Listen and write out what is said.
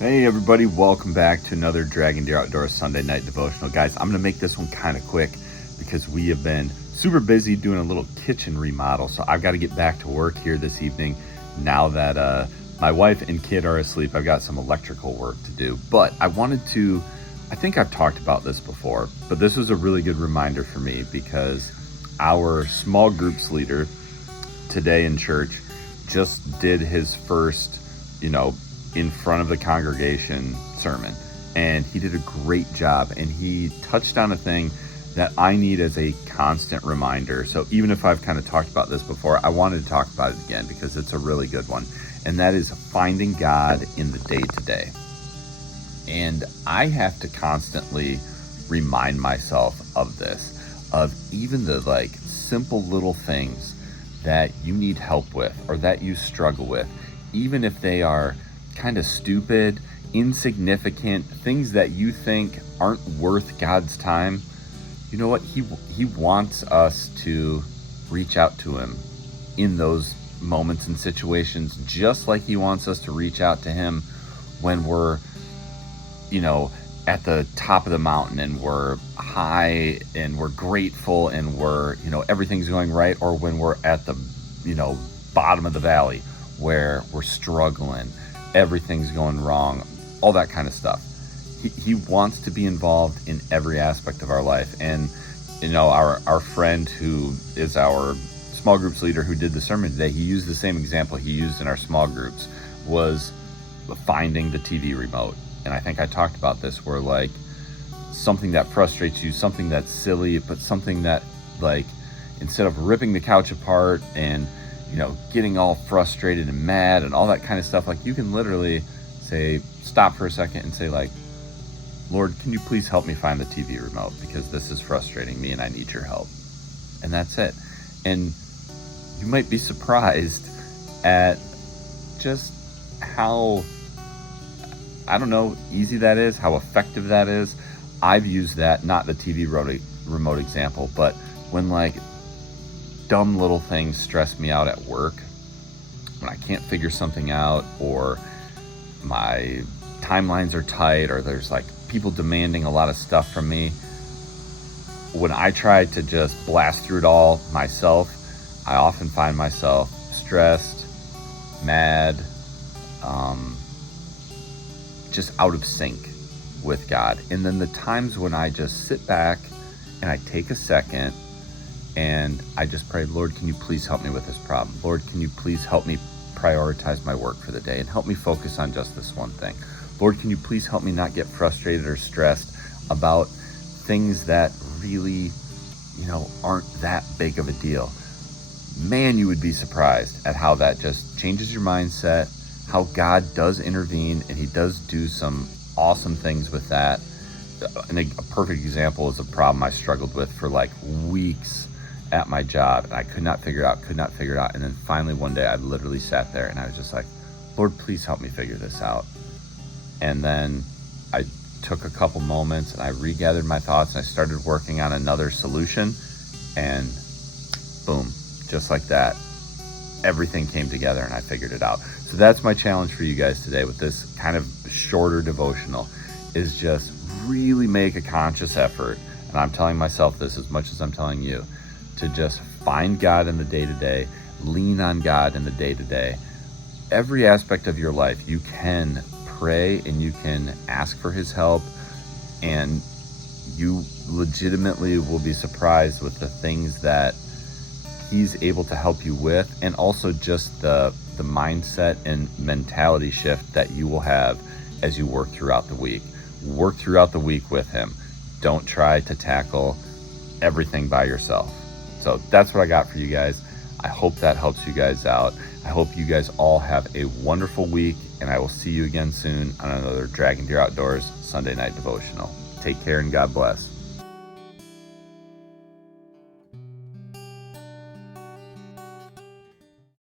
Hey everybody, welcome back to another Dragon Deer Outdoors Sunday night devotional. Guys, I'm going to make this one kind of quick because we have been super busy doing a little kitchen remodel. So I've got to get back to work here this evening now that my wife and kid are asleep. I've got some electrical work to do. But I think I've talked about this before, but this was a really good reminder for me because our small groups leader today in church just did his first, in front of the congregation sermon, and he did a great job, and he touched on a thing that I need as a constant reminder. So even if I've kind of talked about this before, I wanted to talk about it again because it's a really good one, and that is finding God in the day-to-day. And I have to constantly remind myself of this, of even the simple little things that you need help with or that you struggle with, even if they are kind of stupid, insignificant things that you think aren't worth God's time. You know what? He wants us to reach out to him in those moments and situations, just like he wants us to reach out to him when we're, at the top of the mountain and we're high and we're grateful and we're, everything's going right, or when we're at the, bottom of the valley where we're struggling, everything's going wrong, all that kind of stuff. He wants to be involved in every aspect of our life. And, our friend who is our small groups leader who did the sermon today, he used the same example he used in our small groups, was finding the TV remote. And I think I talked about this, where something that frustrates you, something that's silly, but something that instead of ripping the couch apart and getting all frustrated and mad and all that kind of stuff, you can literally stop for a second and say, Lord, can you please help me find the TV remote, because this is frustrating me and I need your help. And that's it. And you might be surprised at just how, easy that is, how effective that is. I've used that, not the TV remote example, but when dumb little things stress me out at work, when I can't figure something out, or my timelines are tight, or there's people demanding a lot of stuff from me. When I try to just blast through it all myself, I often find myself stressed, mad, just out of sync with God. And then the times when I just sit back and I take a second and I just pray, Lord, can you please help me with this problem? Lord, can you please help me prioritize my work for the day and help me focus on just this one thing? Lord, can you please help me not get frustrated or stressed about things that really, aren't that big of a deal? Man, you would be surprised at how that just changes your mindset, how God does intervene, and he does do some awesome things with that. And a perfect example is a problem I struggled with for weeks at my job, and I could not figure it out. And then finally one day I literally sat there and I was just like, Lord, please help me figure this out. And then I took a couple moments and I regathered my thoughts and I started working on another solution, and boom, just like that, everything came together and I figured it out. So that's my challenge for you guys today with this kind of shorter devotional, is just really make a conscious effort. And I'm telling myself this as much as I'm telling you, to just find God in the day-to-day, lean on God in the day-to-day. Every aspect of your life, you can pray and you can ask for his help, and you legitimately will be surprised with the things that he's able to help you with, and also just the mindset and mentality shift that you will have as you work throughout the week. Work throughout the week with him. Don't try to tackle everything by yourself. So that's what I got for you guys. I hope that helps you guys out. I hope you guys all have a wonderful week, and I will see you again soon on another Dragon Deer Outdoors Sunday night devotional. Take care and God bless.